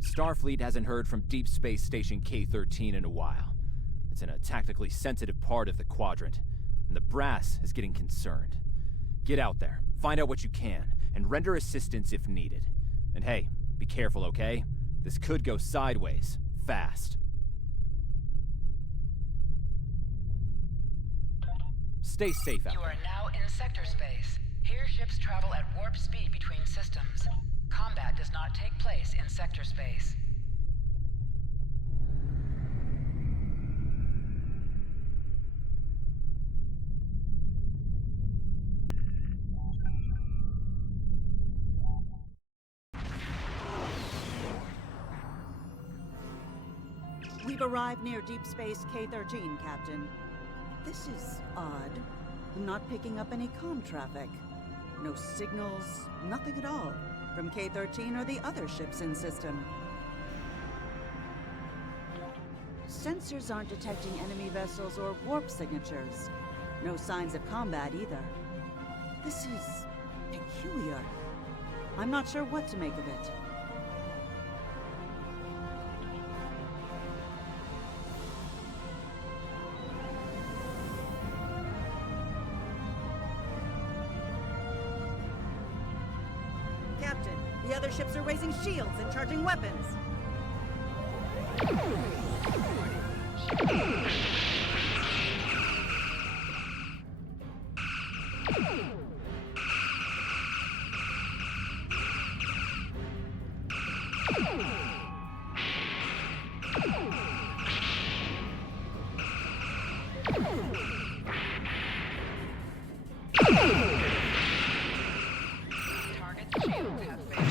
Starfleet hasn't heard from Deep Space Station K-13 in a while. It's in a tactically sensitive part of the quadrant, and the brass is getting concerned. Get out there, find out what you can, and render assistance if needed. And hey, be careful, okay? This could go sideways, fast. Stay safe out there. You are now in sector space. Here ships travel at warp speed between systems. Combat does not take place in sector space. We've arrived near Deep Space K-13, Captain. This is odd. I'm not picking up any comm traffic. No signals, nothing at all, from K-13 or the other ships in system. Sensors aren't detecting enemy vessels or warp signatures. No signs of combat either. This is peculiar. I'm not sure what to make of it. Captain, the other ships are raising shields and charging weapons. Target shields have failed.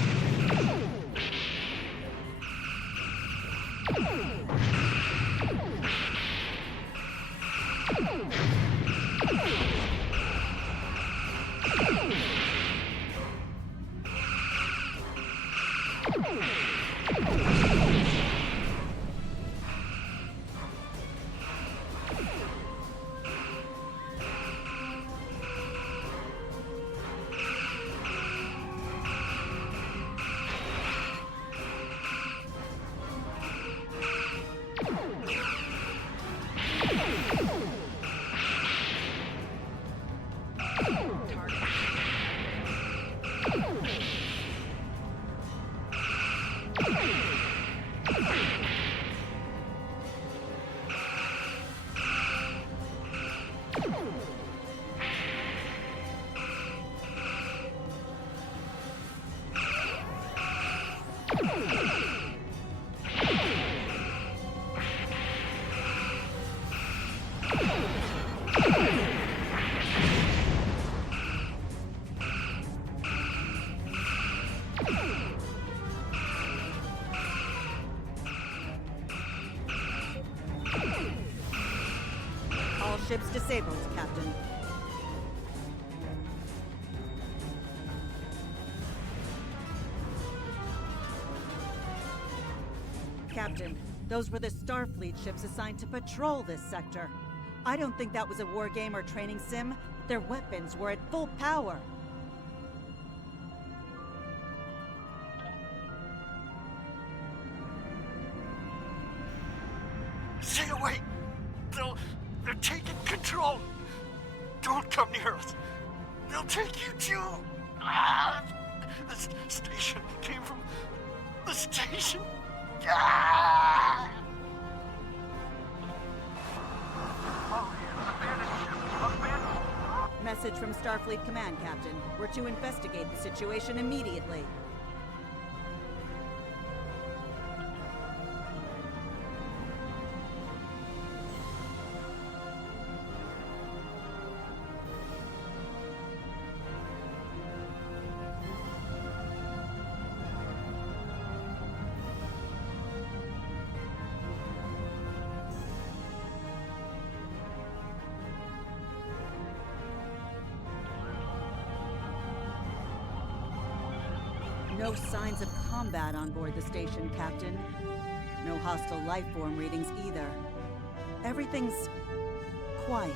All ships disabled, Captain. Captain, those were the Starfleet ships assigned to patrol this sector. I don't think that was a war game or training sim. Their weapons were at full power. Stay away! They're taking control! Don't come near us! They'll take you too! This station came from the station! Ah! Message from Starfleet Command, Captain. We're to investigate the situation immediately. No signs of combat on board the station, Captain. No hostile life form readings either. Everything's quiet.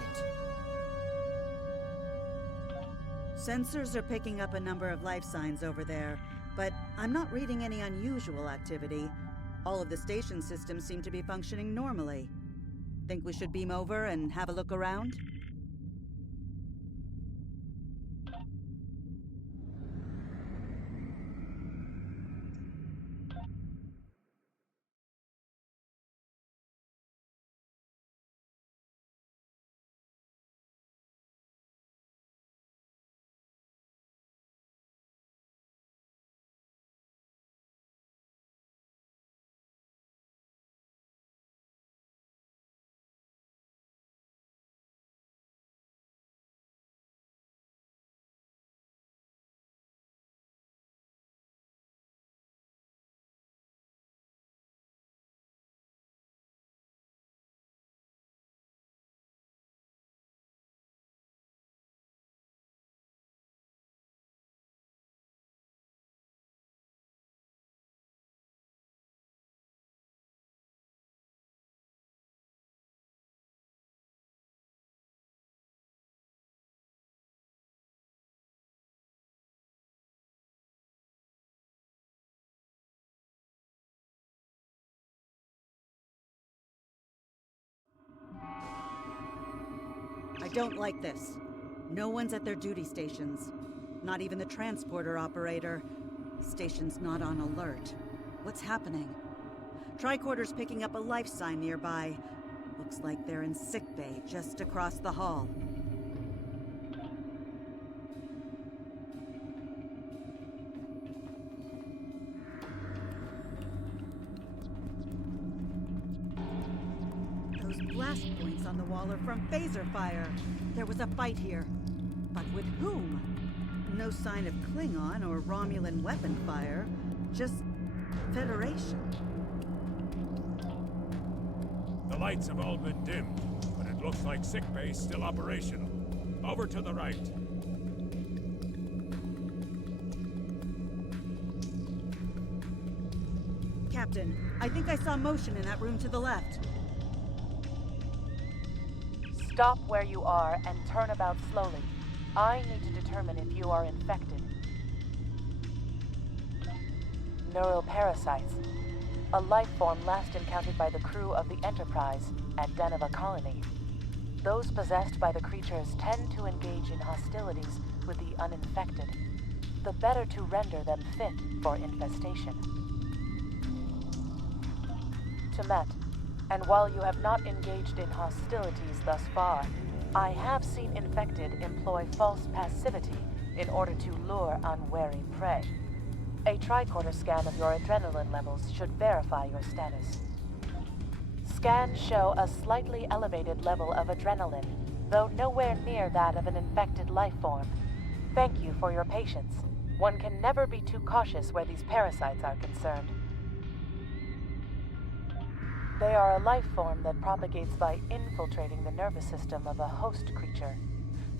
Sensors are picking up a number of life signs over there, but I'm not reading any unusual activity. All of the station systems seem to be functioning normally. Think we should beam over and have a look around? I don't like this. No one's at their duty stations. Not even the transporter operator. Station's not on alert. What's happening? Tricorder's picking up a life sign nearby. Looks like they're in sickbay just across the hall. Those blast points on the wall are from phaser fire. There was a fight here. But with whom? No sign of Klingon or Romulan weapon fire. Just Federation. The lights have all been dimmed, but it looks like sickbay's still operational. Over to the right. Captain, I think I saw motion in that room to the left. Stop where you are and turn about slowly. I need to determine if you are infected. Neuroparasites. A life form last encountered by the crew of the Enterprise at Deneva Colony. Those possessed by the creatures tend to engage in hostilities with the uninfected, the better to render them fit for infestation. Temet, and while you have not engaged in hostilities thus far, I have seen infected employ false passivity in order to lure unwary prey. A tricorder scan of your adrenaline levels should verify your status. Scans show a slightly elevated level of adrenaline, though nowhere near that of an infected life form. Thank you for your patience. One can never be too cautious where these parasites are concerned. They are a life form that propagates by infiltrating the nervous system of a host creature.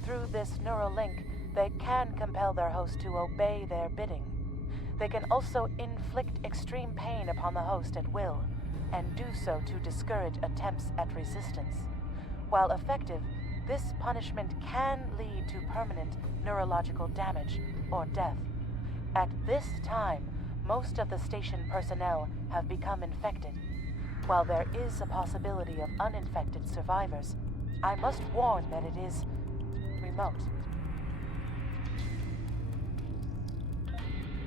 Through this neural link, they can compel their host to obey their bidding. They can also inflict extreme pain upon the host at will, and do so to discourage attempts at resistance. While effective, this punishment can lead to permanent neurological damage or death. At this time, most of the station personnel have become infected. While there is a possibility of uninfected survivors, I must warn that it is remote.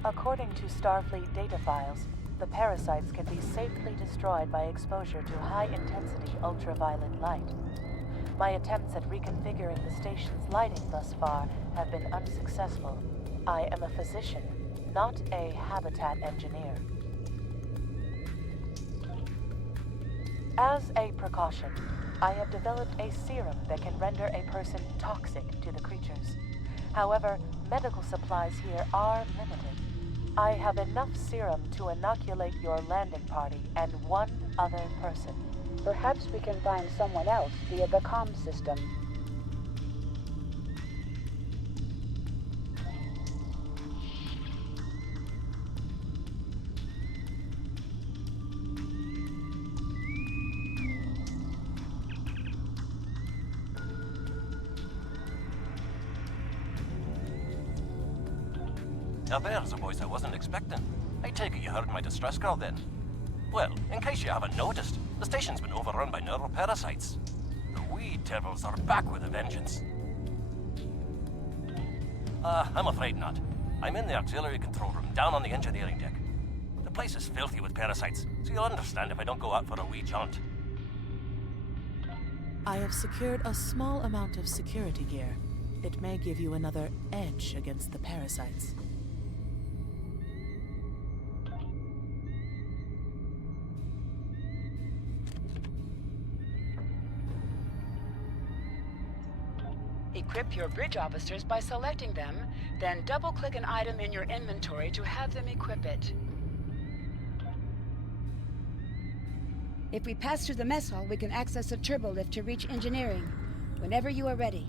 According to Starfleet data files, the parasites can be safely destroyed by exposure to high-intensity ultraviolet light. My attempts at reconfiguring the station's lighting thus far have been unsuccessful. I am a physician, not a habitat engineer. As a precaution, I have developed a serum that can render a person toxic to the creatures. However, medical supplies here are limited. I have enough serum to inoculate your landing party and one other person. Perhaps we can find someone else via the comm system. Now there's a voice I wasn't expecting. I take it you heard my distress call then. Well, in case you haven't noticed, the station's been overrun by neuroparasites. The wee devils are back with a vengeance. I'm afraid not. I'm in the auxiliary control room, down on the engineering deck. The place is filthy with parasites, so you'll understand if I don't go out for a wee jaunt. I have secured a small amount of security gear. It may give you another edge against the parasites. Equip your bridge officers by selecting them, then double-click an item in your inventory to have them equip it. If we pass through the mess hall, we can access a turbolift to reach engineering. Whenever you are ready.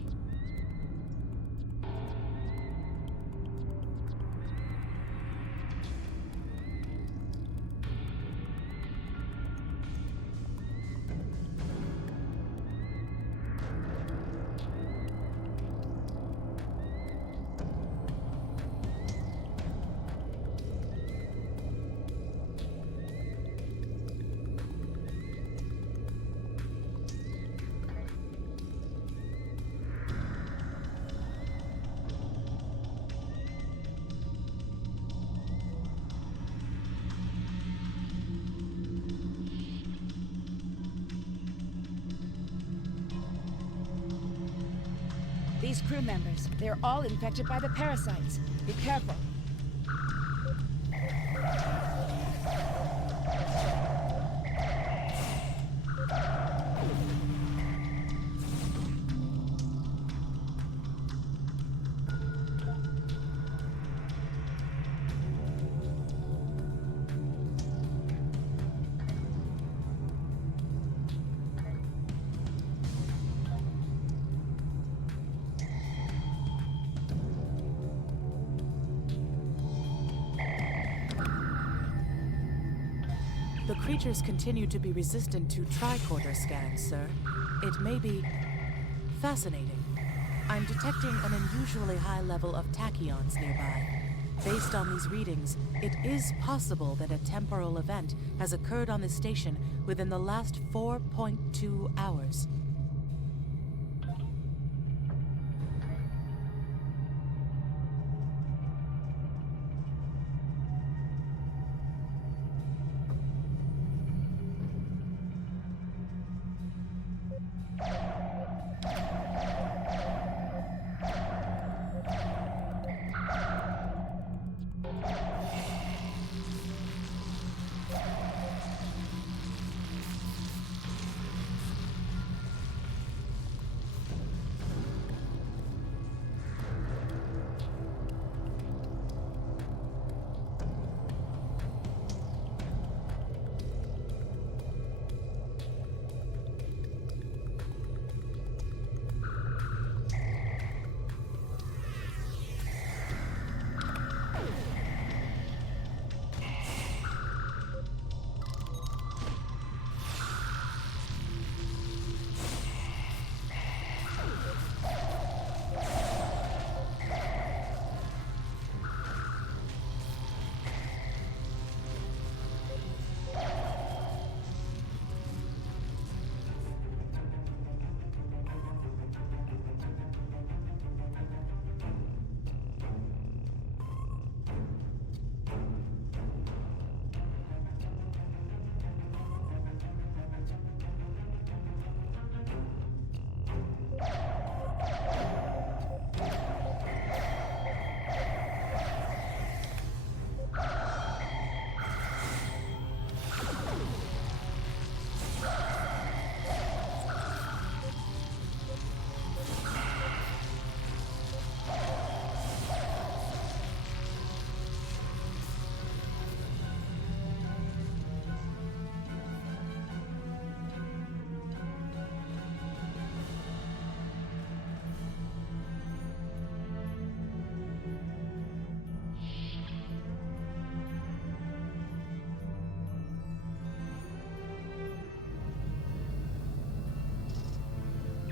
These crew members, they're all infected by the parasites. Be careful. The creatures continue to be resistant to tricorder scans, sir. It may be fascinating. I'm detecting an unusually high level of tachyons nearby. Based on these readings, it is possible that a temporal event has occurred on the station within the last 4.2 hours.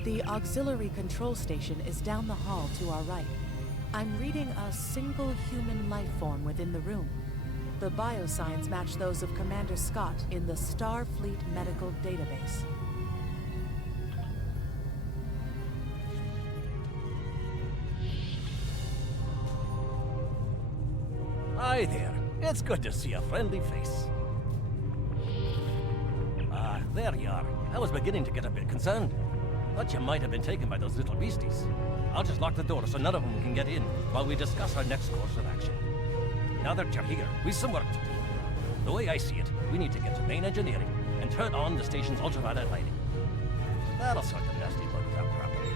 The auxiliary control station is down the hall to our right. I'm reading a single human life form within the room. The biosigns match those of Commander Scott in the Starfleet medical database. Hi there. It's good to see a friendly face. Ah, there you are. I was beginning to get a bit concerned. Thought you might have been taken by those little beasties. I'll just lock the door so none of them can get in while we discuss our next course of action. Now that you're here, we've some work to do. The way I see it, we need to get to main engineering and turn on the station's ultraviolet lighting. That'll sort the nasty bugs out properly.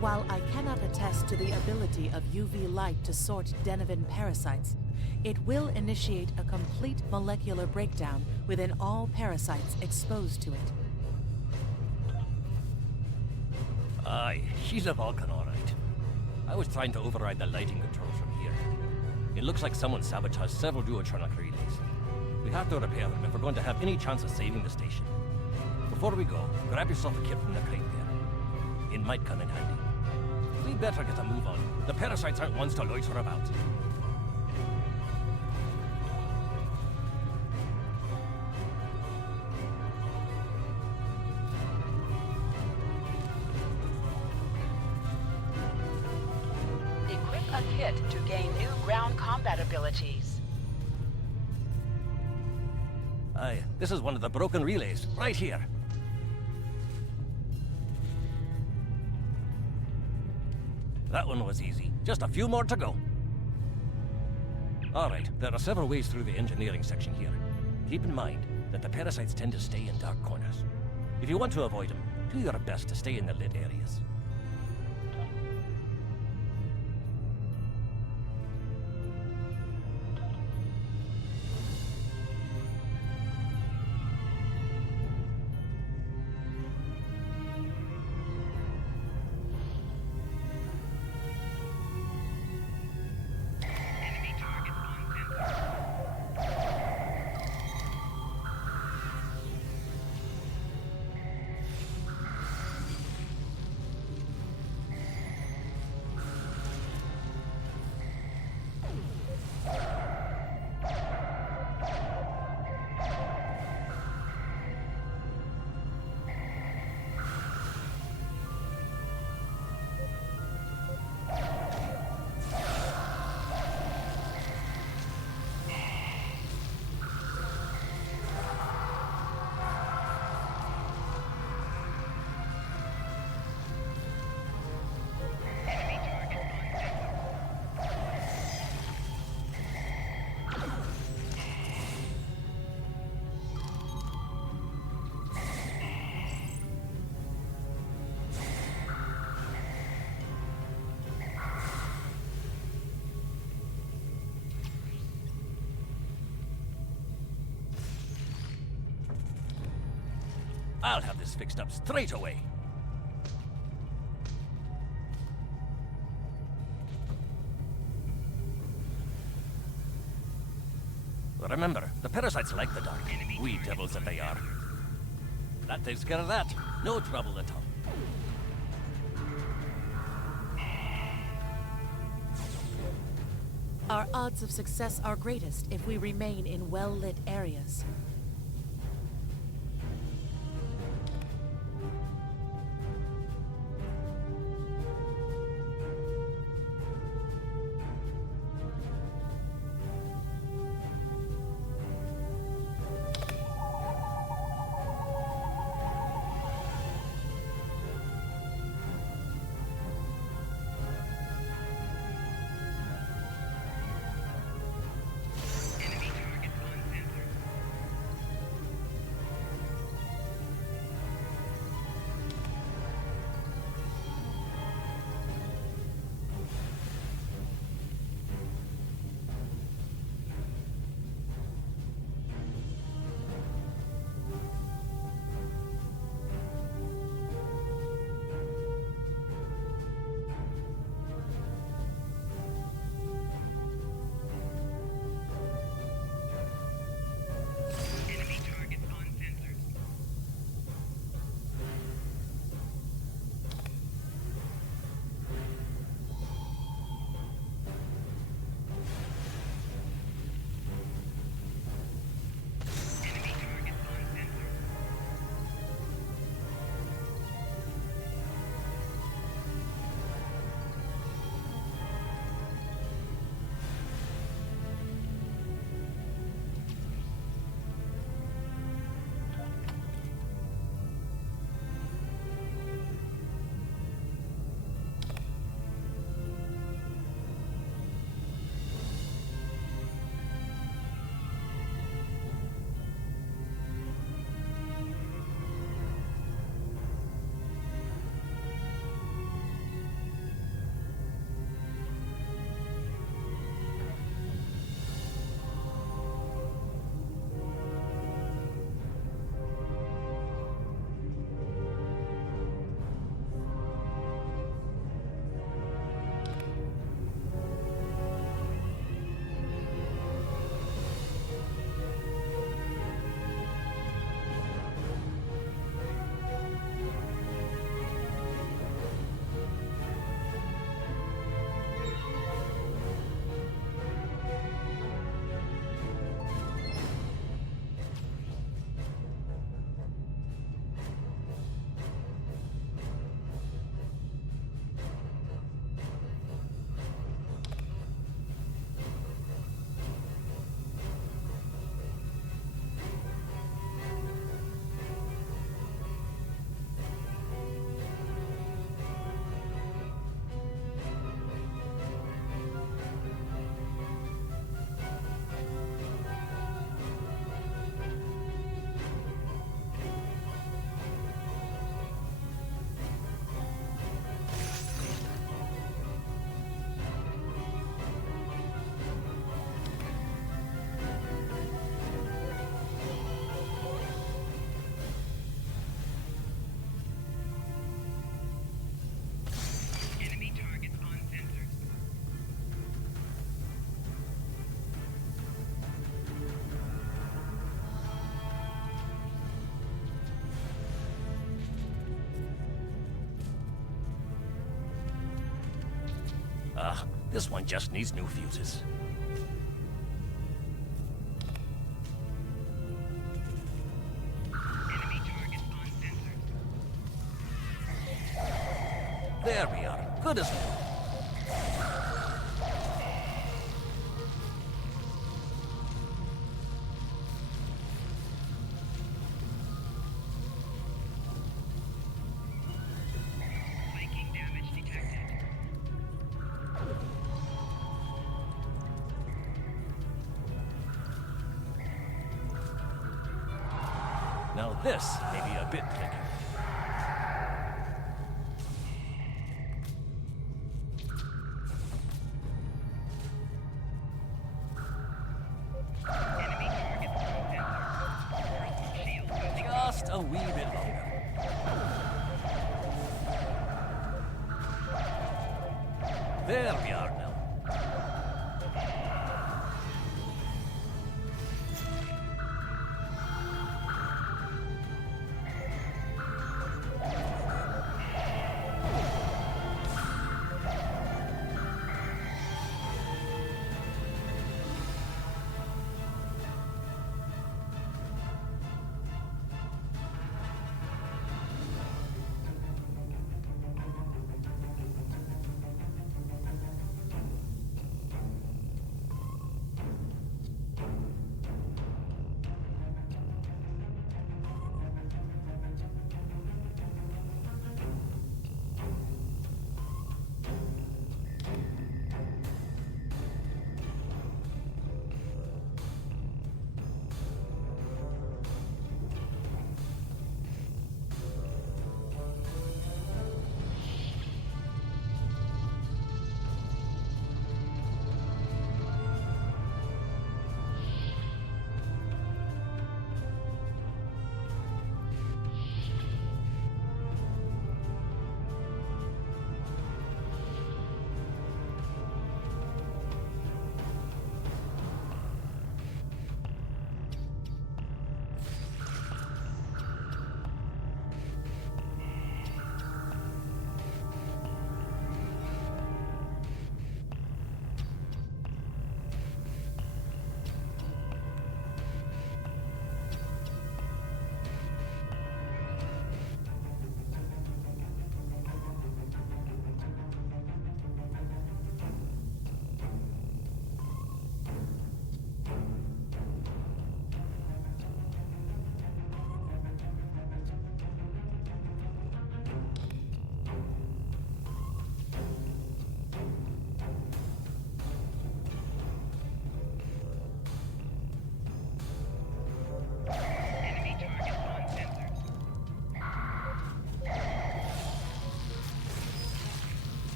While I cannot attest to the ability of UV light to sort Denivan parasites, it will initiate a complete molecular breakdown within all parasites exposed to it. Aye, she's a Vulcan, all right. I was trying to override the lighting controls from here. It looks like someone sabotaged several duotronic relays. We have to repair them if we're going to have any chance of saving the station. Before we go, grab yourself a kit from the crate there. It might come in handy. We better get a move on. The parasites aren't ones to loiter about. Equip a kit to gain new ground combat abilities. Aye, this is one of the broken relays, right here. That one was easy. Just a few more to go. All right, there are several ways through the engineering section here. Keep in mind that the parasites tend to stay in dark corners. If you want to avoid them, do your best to stay in the lit areas. I'll have this fixed up straight away. Remember, the parasites like the dark. Wee devils that they are. That takes care of that. No trouble at all. Our odds of success are greatest if we remain in well-lit areas. This one just needs new fuses. There we are. Good as new. Now this may be a bit tricky. Just a wee bit longer. There we are now.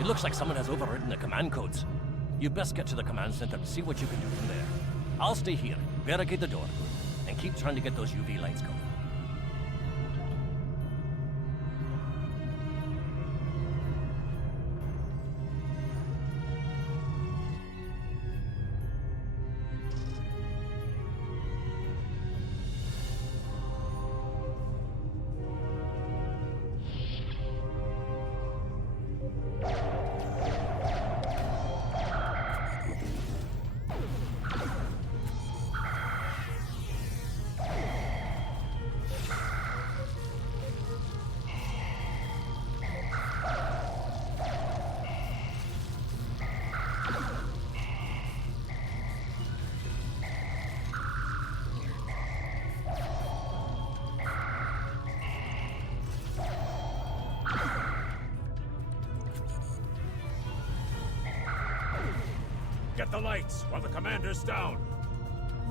It looks like someone has overridden the command codes. You best get to the command center and see what you can do from there. I'll stay here, barricade the door, and keep trying to get those UV lights going. Get the lights while the commander's down.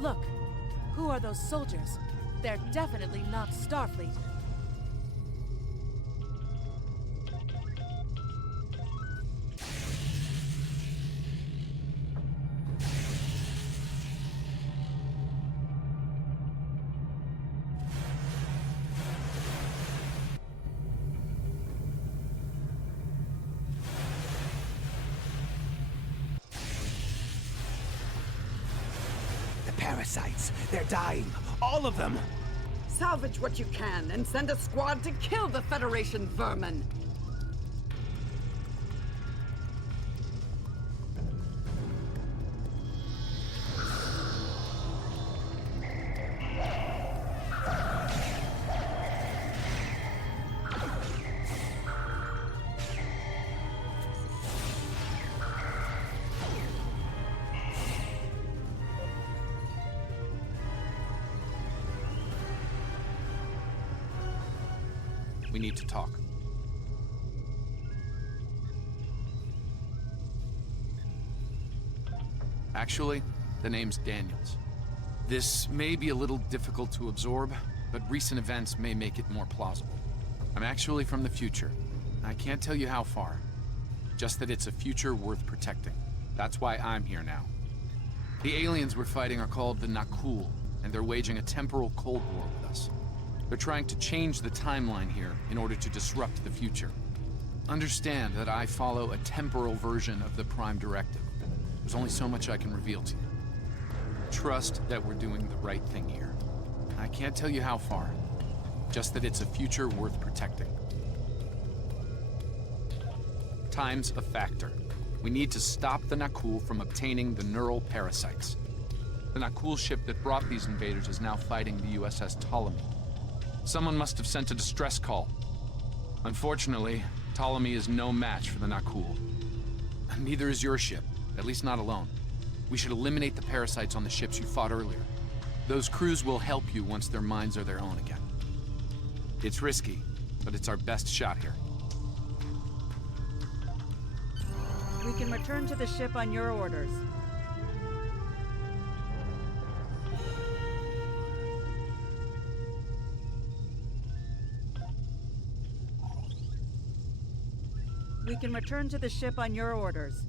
Look, who are those soldiers? They're definitely not Starfleet. parasites. They're dying. All of them. Salvage what you can and send a squad to kill the Federation vermin. We need to talk. Actually, the name's Daniels. This may be a little difficult to absorb, but recent events may make it more plausible. I'm actually from the future. I can't tell you how far. Just that it's a future worth protecting. That's why I'm here now. The aliens we're fighting are called the ᴅ-虜, and they're waging a temporal Cold War with us. They're trying to change the timeline here in order to disrupt the future. Understand that I follow a temporal version of the Prime Directive. There's only so much I can reveal to you. Trust that we're doing the right thing here. I can't tell you how far, just that it's a future worth protecting. Time's a factor. We need to stop the ᴅ-虜 from obtaining the neural parasites. The ᴅ-ʌ ship that brought these invaders is now fighting the USS Ptolemy. Someone must have sent a distress call. Unfortunately, Ptolemy is no match for the ᴅ-ʌ. Neither is your ship, at least not alone. We should eliminate the parasites on the ships you fought earlier. Those crews will help you once their minds are their own again. It's risky, but it's our best shot here. We can return to the ship on your orders. We can return to the ship on your orders.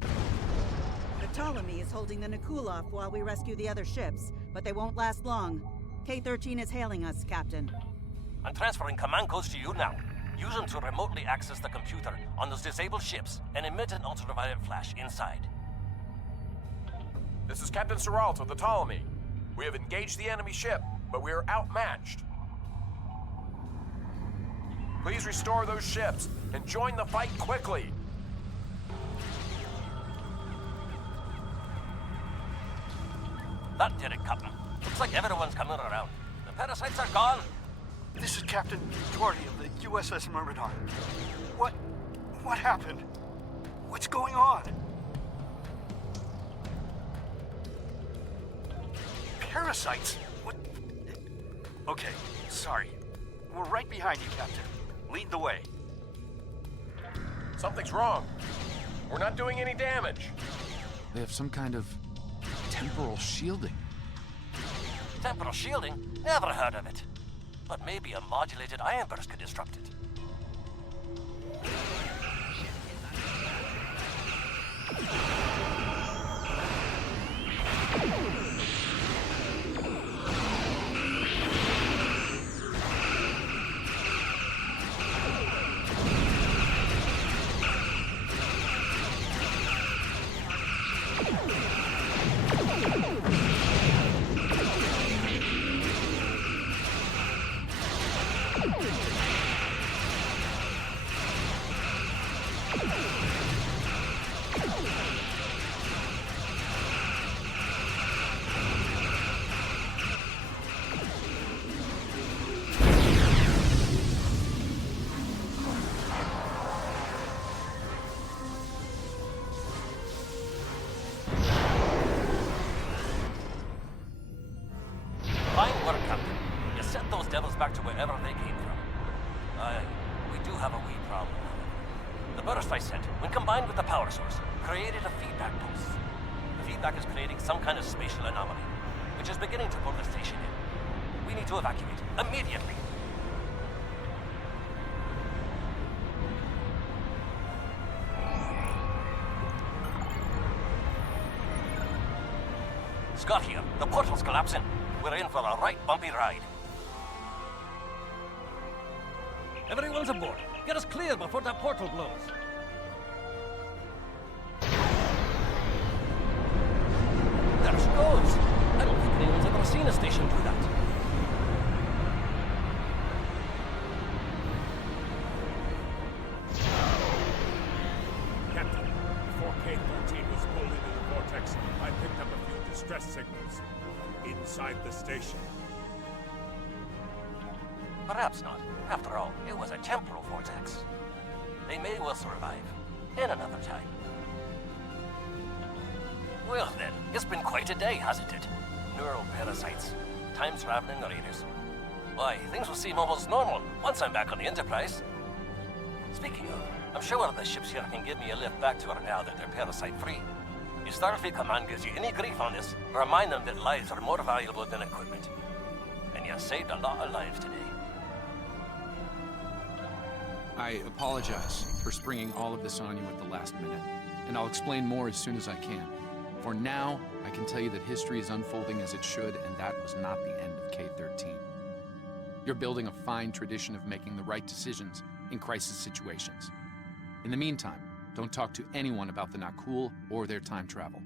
The Ptolemy is holding the ᴅ-ʌ off while we rescue the other ships, but they won't last long. K-13 is hailing us, Captain. I'm transferring command codes to you now. Use them to remotely access the computer on those disabled ships and emit an ultraviolet flash inside. This is Captain ᴅ-ʌ of the Ptolemy. We have engaged the enemy ship, but we are outmatched. Please restore those ships and join the fight quickly. That did it, Captain. Looks like everyone's coming around. The parasites are gone. This is Captain Jordy of the USS Myrmidon. What happened? What's going on? Parasites? What? Okay, sorry. We're right behind you, Captain. Lead the way. Something's wrong. We're not doing any damage. They have some kind of temporal shielding. Temporal shielding? Never heard of it. But maybe a modulated ion burst could disrupt it. Back to wherever they came from. We do have a wee problem. The burst I sent, when combined with the power source, created a feedback pulse. The feedback is creating some kind of spatial anomaly, which is beginning to pull the station in. We need to evacuate immediately. Scott here. The portal's collapsing. We're in for a right bumpy ride. Everyone's aboard. Get us clear before that portal blows. There she goes. I don't think anyone's ever seen a station do that. Captain, before K-13 was pulled into the vortex, I picked up a few distress signals inside the station. Perhaps not. After all, it was a temporal vortex. They may well survive. In another time. Well then, it's been quite a day, hasn't it? Neural parasites, time-traveling raiders. Why, things will seem almost normal once I'm back on the Enterprise. Speaking of, I'm sure one of the ships here can give me a lift back to her now that they're parasite-free. If Starfleet Command gives you any grief on this, remind them that lives are more valuable than equipment. And you saved a lot of lives today. I apologize for springing all of this on you at the last minute, and I'll explain more as soon as I can. For now, I can tell you that history is unfolding as it should, and that was not the end of K-13. You're building a fine tradition of making the right decisions in crisis situations. In the meantime, don't talk to anyone about the Na'Kul or their time travel.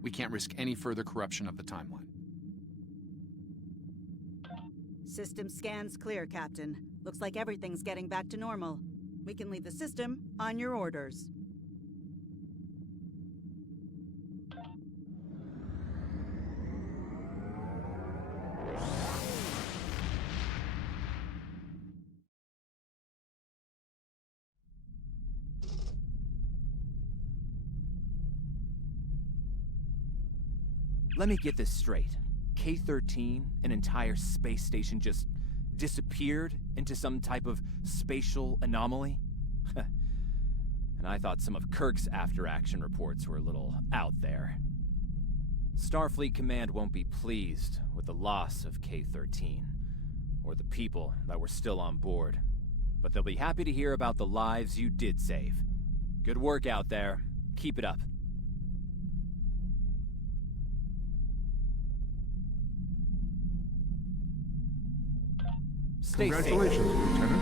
We can't risk any further corruption of the timeline. System scans clear, Captain. Looks like everything's getting back to normal. We can leave the system on your orders. Let me get this straight. K-13, an entire space station, just disappeared into some type of spatial anomaly? And I thought some of Kirk's after-action reports were a little out there. Starfleet Command won't be pleased with the loss of K-13, or the people that were still on board. But they'll be happy to hear about the lives you did save. Good work out there. Keep it up. Congratulations, Lieutenant.